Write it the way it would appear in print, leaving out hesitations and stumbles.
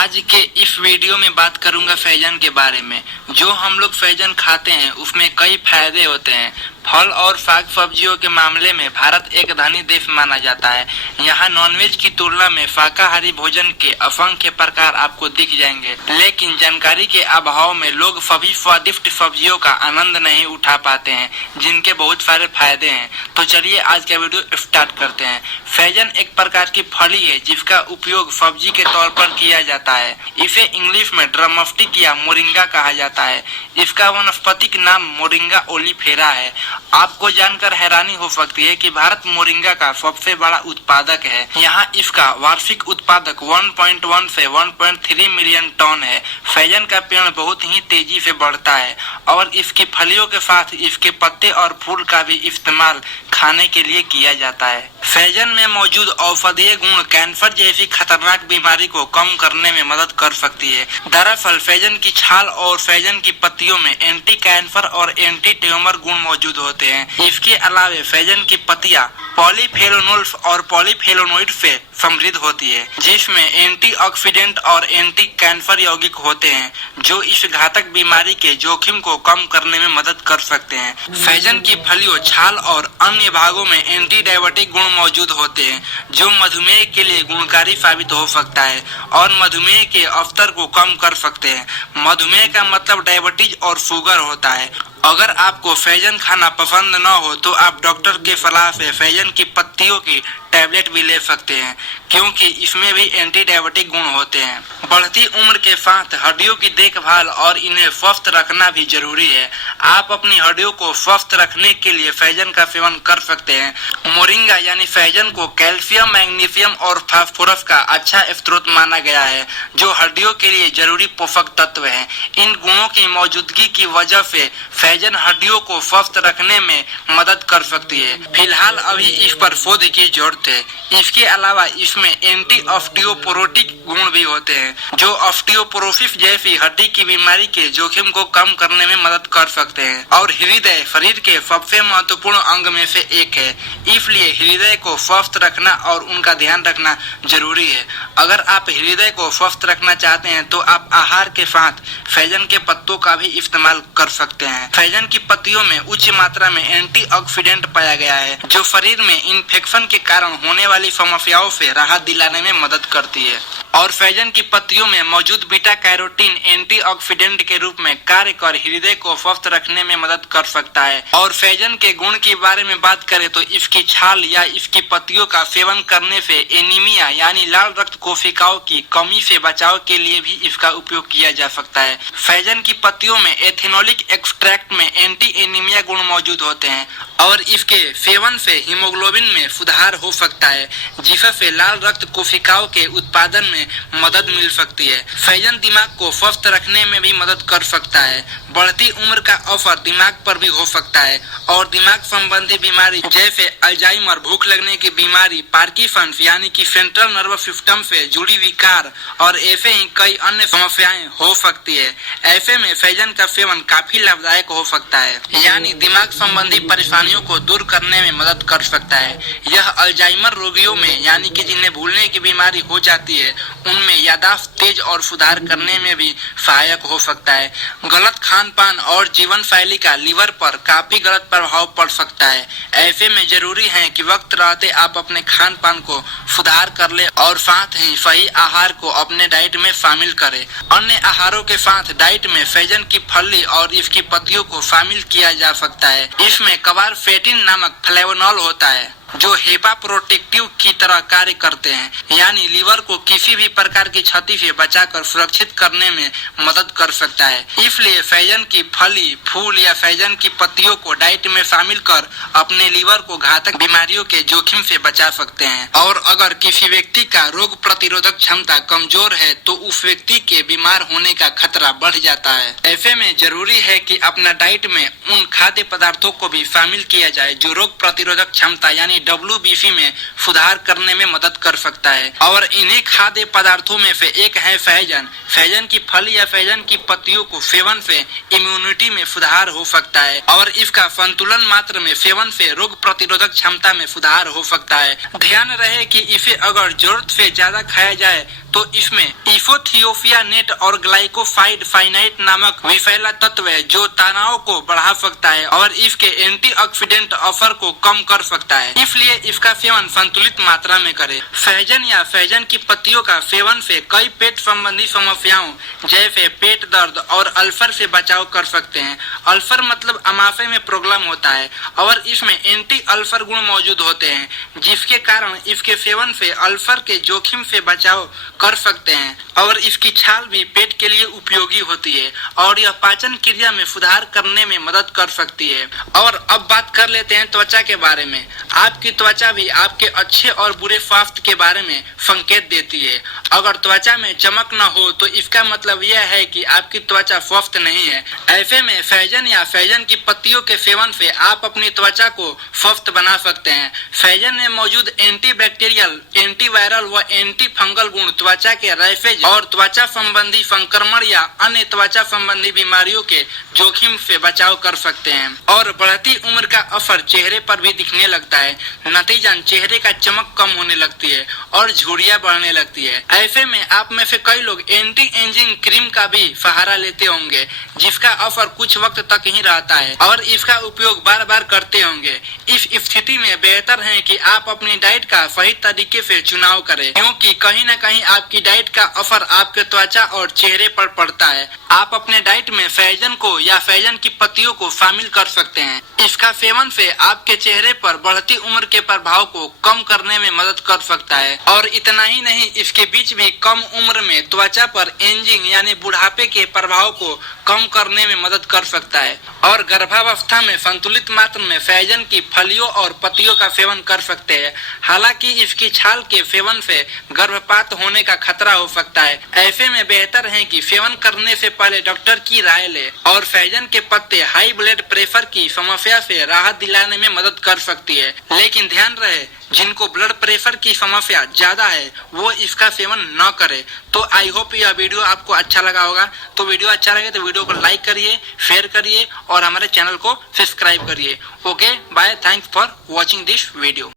आज के इस वीडियो में बात करूंगा फैजन के बारे में। जो हम लोग फैजन खाते हैं उसमें कई फायदे होते हैं। फल और साग सब्जियों के मामले में भारत एक धनी देश माना जाता है। यहाँ नॉनवेज की तुलना में शाकाहारी भोजन के असंख्य प्रकार आपको दिख जाएंगे, लेकिन जानकारी के अभाव में लोग सभी स्वादिष्ट सब्जियों का आनंद नहीं उठा पाते हैं, जिनके बहुत सारे फायदे हैं। तो चलिए आज का वीडियो स्टार्ट करते हैं। फैजन एक प्रकार की फली है जिसका उपयोग सब्जी के तौर पर किया जाता है। इसे इंग्लिश में ड्रमस्टिक या मोरिंगा कहा जाता है। इसका वनस्पतिक नाम मोरिंगा ओलिफेरा है। आपको जानकर हैरानी हो सकती है कि भारत मोरिंगा का सबसे बड़ा उत्पादक है। यहाँ इसका वार्षिक उत्पादक 1.1 से 1.3 मिलियन टन है। फैजन का पेड़ बहुत ही तेजी से बढ़ता है और इसकी फलियों के साथ इसके पत्ते और फूल का भी इस्तेमाल खाने के लिए किया जाता है। फैजन में मौजूद औषधीय गुण कैंसर जैसी खतरनाक बीमारी को कम करने में मदद कर सकती है। दरअसल फैजन की छाल और फैजन की पत्तियों में एंटी कैंसर और एंटी ट्यूमर गुण मौजूद होते हैं। इसके अलावा फैजन की पत्तियां पॉलीफेनोल्स और पॉलीफेनोनोइड से समृद्ध होती है, जिसमें एंटीऑक्सीडेंट और एंटी कैंसर यौगिक होते हैं, जो इस घातक बीमारी के जोखिम को कम करने में मदद कर सकते हैं। फैजन की फलियों, छाल और अन्य भागों में एंटी डायबिटिक गुण मौजूद होते हैं, जो मधुमेह के लिए गुणकारी साबित हो सकता है और मधुमेह के स्तर को कम कर सकते हैं। मधुमेह का मतलब डायबिटीज और शुगर होता है। अगर आपको फैजन खाना पसंद न हो तो आप डॉक्टर के सलाह से फैजन की पत्तियों की टैबलेट भी ले सकते हैं, क्योंकि इसमें भी एंटी डायबिटिक गुण होते हैं। बढ़ती उम्र के साथ हड्डियों की देखभाल और इन्हें स्वस्थ रखना भी जरूरी है। आप अपनी हड्डियों को स्वस्थ रखने के लिए फैजन का सेवन कर सकते हैं। मोरिंगा यानी फैजन को कैल्शियम, मैग्नीशियम और फास्फोरस का अच्छा स्रोत माना गया है, जो हड्डियों के लिए जरूरी पोषक तत्व है। इन गुणों की मौजूदगी की वजह से फैजन हड्डियों को स्वस्थ रखने में मदद कर सकती है। फिलहाल अभी इस पर शोध की जरूरत है। इसके अलावा इसमें एंटी ऑस्टियोपोरोटिक गुण भी होते हैं, जो ऑस्टियोपोरोसिस जैसी हड्डी की बीमारी के जोखिम को कम करने में मदद कर सकते हैं। और हृदय शरीर के सबसे महत्वपूर्ण अंग में से एक है, इसलिए हृदय को स्वस्थ रखना और उनका ध्यान रखना जरूरी है। अगर आप हृदय को स्वस्थ रखना चाहते हैं तो आप आहार के साथ फैजन के पत्तों का भी इस्तेमाल कर सकते हैं। फैजन की पत्तियों में उच्च मात्रा में एंटीऑक्सीडेंट पाया गया है, जो शरीर में इन्फेक्शन के कारण होने वाली समस्याओं से राहत दिलाने में मदद करती है। और फैजन की पत्तियों में मौजूद बीटा कैरोटीन एंटीऑक्सीडेंट के रूप में कार्य कर हृदय को स्वस्थ रखने में मदद कर सकता है। और फैजन के गुण के बारे में बात करें तो इसकी छाल या इसकी पत्तियों का सेवन करने से एनीमिया यानी लाल रक्त कोशिकाओं की कमी से बचाव के लिए भी इसका उपयोग किया जा सकता है। फैजन की पत्तियों में एथेनोलिक एक्सट्रैक्ट में एंटी एनीमिया गुण मौजूद होते हैं और इसके सेवन से हीमोग्लोबिन में सुधार हो सकता है, जिससे लाल रक्त कोशिकाओं के उत्पादन में मदद मिल सकती है। फैजन दिमाग को स्वस्थ रखने में भी मदद कर सकता है। बढ़ती उम्र का असर दिमाग पर भी हो सकता है और दिमाग संबंधी बीमारी जैसे अल्जाइमर, भूख लगने की बीमारी, पार्किंसंस यानी कि सेंट्रल नर्वस सिस्टम से जुड़ी विकार और ऐसे ही कई अन्य समस्याएं हो सकती है। ऐसे में फैजन का सेवन काफी लाभदायक हो सकता है, यानी दिमाग संबंधी परेशानियों को दूर करने में मदद कर सकता है। यह अल्जाइमर रोगियों में यानी कि जिन्हें भूलने की बीमारी हो जाती है, उनमें याददाश्त तेज और सुधार करने में भी सहायक हो सकता है। गलत खान पान और जीवन शैली का लीवर पर काफी गलत प्रभाव पड़ सकता है। ऐसे में जरूरी है कि वक्त रहते आप अपने खान पान को सुधार कर ले और साथ ही सही आहार को अपने डाइट में शामिल करें। अन्य आहारों के साथ डाइट में फैजन की फली और इसकी पत्तियों को शामिल किया जा सकता है। इसमें कार्बापेटिन नामक फ्लेवोनॉल होता है, जो हेपा प्रोटेक्टिव की तरह कार्य करते हैं, यानी लीवर को किसी भी प्रकार की क्षति से बचाकर सुरक्षित करने में मदद कर सकता है। इसलिए फैजन की फली, फूल या फैजन की पत्तियों को डाइट में शामिल कर अपने लीवर को घातक बीमारियों के जोखिम से बचा सकते हैं। और अगर किसी व्यक्ति का रोग प्रतिरोधक क्षमता कमजोर है तो उस व्यक्ति के बीमार होने का खतरा बढ़ जाता है। ऐसे में जरूरी है कि अपना डाइट में उन खाद्य पदार्थों को भी शामिल किया जाए जो रोग प्रतिरोधक क्षमता यानी WBC में सुधार करने में मदद कर सकता है। और इन्हीं खाद्य पदार्थों में से एक है फैजन। फैजन की फल या फैजन की पत्तियों को सेवन से इम्यूनिटी में सुधार हो सकता है और इसका संतुलन मात्र में सेवन से रोग प्रतिरोधक क्षमता में सुधार हो सकता है। ध्यान रहे कि इसे अगर जरूरत से ज्यादा खाया जाए तो इसमें इफोथियोफियानेट और ग्लाइकोसाइड फाइनाइट नामक विफैला तत्व है जो तनाव को बढ़ा सकता है और इसके एंटीऑक्सीडेंट असर को कम कर सकता है, इसलिए इसका सेवन संतुलित मात्रा में करें। सहजन या सहजन की पत्तियों का सेवन से कई पेट संबंधी समस्याओं जैसे पेट दर्द और अल्सर से बचाव कर सकते हैं। अल्सर मतलब अमाशय में प्रॉब्लम होता है और इसमें एंटी अल्सर गुण मौजूद होते हैं, जिसके कारण इसके सेवन से अल्सर के जोखिम से बचाव कर सकते हैं और इसकी छाल भी पेट के लिए उपयोगी होती है और यह पाचन क्रिया में सुधार करने में मदद कर सकती है। और अब बात कर लेते हैं त्वचा के बारे में। आपकी त्वचा भी आपके अच्छे और बुरे स्वास्थ्य के बारे में संकेत देती है। अगर त्वचा में चमक न हो तो इसका मतलब यह है कि आपकी त्वचा स्वस्थ नहीं है। ऐसे में सहजन या सहजन की पत्तियों के सेवन से आप अपनी त्वचा को स्वस्थ बना सकते हैं। सहजन में मौजूद एंटीबैक्टीरियल, एंटीवायरल व एंटी फंगल गुण त्वचा के रैशेज और त्वचा संबंधी संक्रमण या अन्य त्वचा संबंधी बीमारियों के जोखिम से बचाव कर सकते हैं। और बढ़ती उम्र का असर चेहरे पर भी दिखने लगता है। नतीजन चेहरे का चमक कम होने लगती है और झुर्रियां बढ़ने लगती है। ऐसे में आप में से कई लोग एंटी एजिंग क्रीम का भी सहारा लेते होंगे, जिसका असर कुछ वक्त तक ही रहता है और इसका उपयोग बार बार करते होंगे। इस स्थिति में बेहतर है कि आप अपनी डाइट का सही तरीके से चुनाव करें, क्योंकि कहीं न कहीं आपकी डाइट का असर आपके त्वचा और चेहरे पर पड़ता है। आप अपने डाइट में सहजन को या सहजन की पत्तियों को शामिल कर सकते हैं। इसका सेवन से आपके चेहरे पर बढ़ती उम्र के प्रभाव को कम करने में मदद कर सकता है और इतना ही नहीं, इसके बीच भी कम उम्र में त्वचा पर एजिंग यानी बुढ़ापे के प्रभाव को कम करने में मदद कर सकता है। और गर्भावस्था में संतुलित मात्रा में सहजन की फलियों और पत्तियों का सेवन कर सकते हैं। हालांकि इसकी छाल के सेवन से गर्भपात होने का खतरा हो सकता है। ऐसे में बेहतर है कि सेवन करने से पहले डॉक्टर की राय ले। और सहजन के पत्ते हाई ब्लड प्रेशर की समस्या से राहत दिलाने में मदद कर सकती है, लेकिन ध्यान रहे जिनको ब्लड प्रेशर की समस्या ज्यादा है वो इसका सेवन न करे। तो आई होप यह वीडियो आपको अच्छा लगा होगा। तो वीडियो अच्छा लगे तो वीडियो को लाइक करिए, शेयर करिए और हमारे चैनल को सब्सक्राइब करिए। Okay bye, thanks for watching this video.